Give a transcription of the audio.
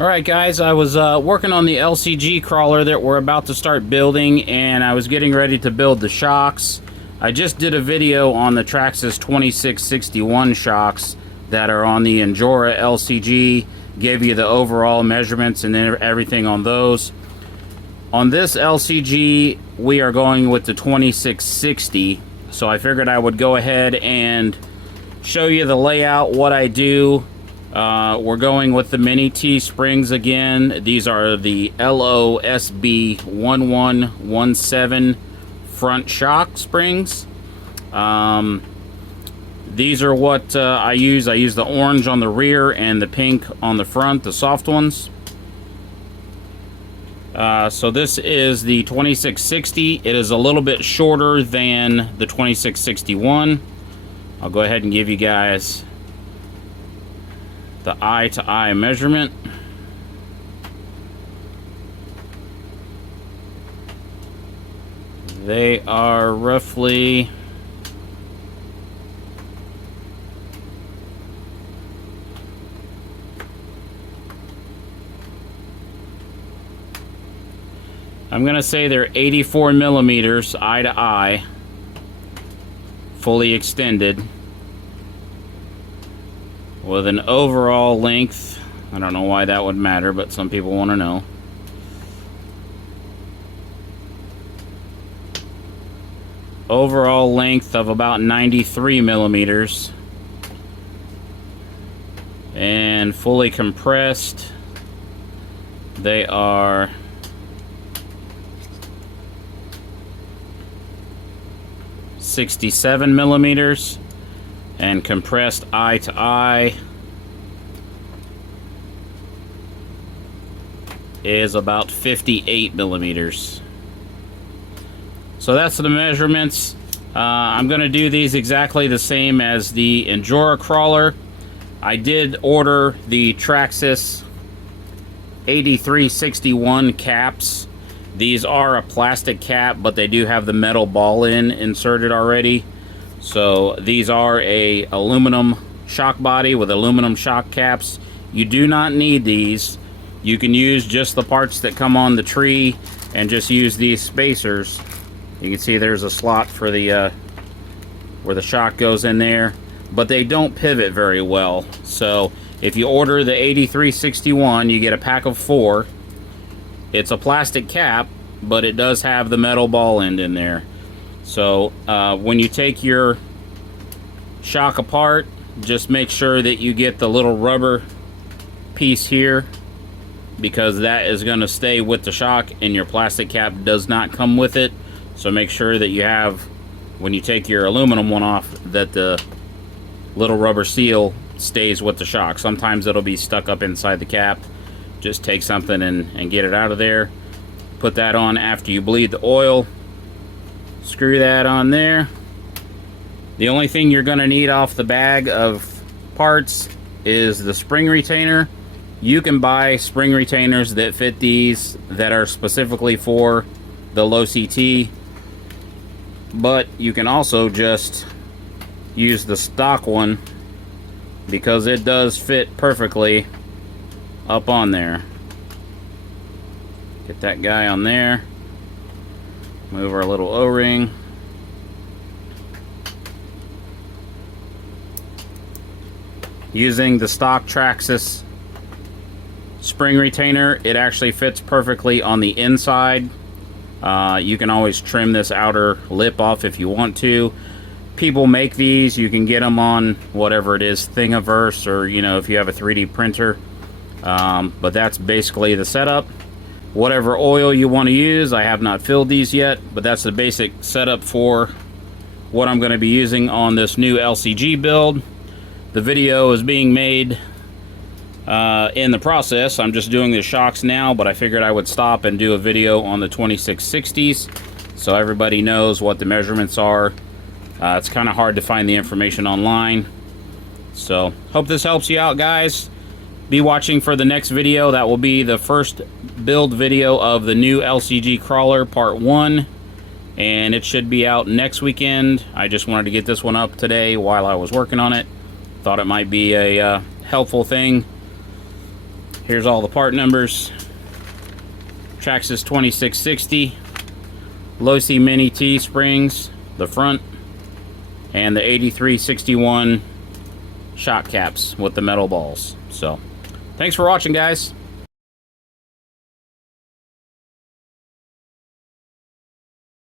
Alright guys, I was working on the LCG crawler that we're about to start building, and I was getting ready to build the shocks. I just did a video on the Traxxas 2661 shocks that are on the Endura LCG, gave you the overall measurements and everything on those. On this LCG, we are going with the 2660, so I figured I would go ahead and show you the layout, what I do. We're going with the Mini-T springs again. These are the LOSB 1117 front shock springs. These are what I use. I use the orange on the rear and the pink on the front, the soft ones. So this is the 2660. It is a little bit shorter than the 2661. I'll go ahead and give you guys the eye-to-eye measurement. They are roughly I'm gonna say they're 84 millimeters eye-to-eye, fully extended, with an overall length, I don't know why that would matter, but some people want to know. Overall length of about 93 millimeters. And fully compressed, they are 67 millimeters. And compressed eye to eye is about 58 millimeters. So that's the measurements. I'm going to do these exactly the same as the Endura crawler. I did order the Traxxas 8361 caps. These are a plastic cap, but they do have the metal ball inserted already. So these are a aluminum shock body with aluminum shock caps. You do not need these. You can use just the parts that come on the tree and just use these spacers. You can see there's a slot for the where the shock goes in there, but they don't pivot very well. So if you order the 8361, you get a pack of 4. It's a plastic cap, but it does have the metal ball end in there. So when you take your shock apart, just make sure that you get the little rubber piece here, because that is going to stay with the shock, and your plastic cap does not come with it. So make sure that you have, when you take your aluminum one off, that the little rubber seal stays with the shock. Sometimes it'll be stuck up inside the cap. Just take something and get it out of there. Put that on after you bleed the oil. Screw that on there. The only thing you're going to need off the bag of parts is the spring retainer. You can buy spring retainers that fit these that are specifically for the Losi T, but you can also just use the stock one, because it does fit perfectly up on there. Get that guy on there. Move our little O-ring. Using the stock Traxxas spring retainer, it actually fits perfectly on the inside. You can always trim this outer lip off if you want to. People make these. You can get them on whatever it is, Thingiverse, or if you have a 3D printer. But that's basically the setup. Whatever oil you want to use, I have not filled these yet, but that's the basic setup for what I'm going to be using on this new LCG build. The video is being made in the process. I'm just doing the shocks now, but I figured I would stop and do a video on the 2660s so everybody knows what the measurements are. It's kind of hard to find the information online. So hope this helps you out, guys. Be watching for the next video. That will be the first build video of the new LCG crawler part 1, and it should be out next weekend. I just wanted to get this one up today while I was working on it. Thought it might be a helpful thing. Here's all the part numbers. Traxxas 2660, Losi Mini-T springs, the front, and the 8361 shock caps with the metal balls. So, thanks for watching, guys.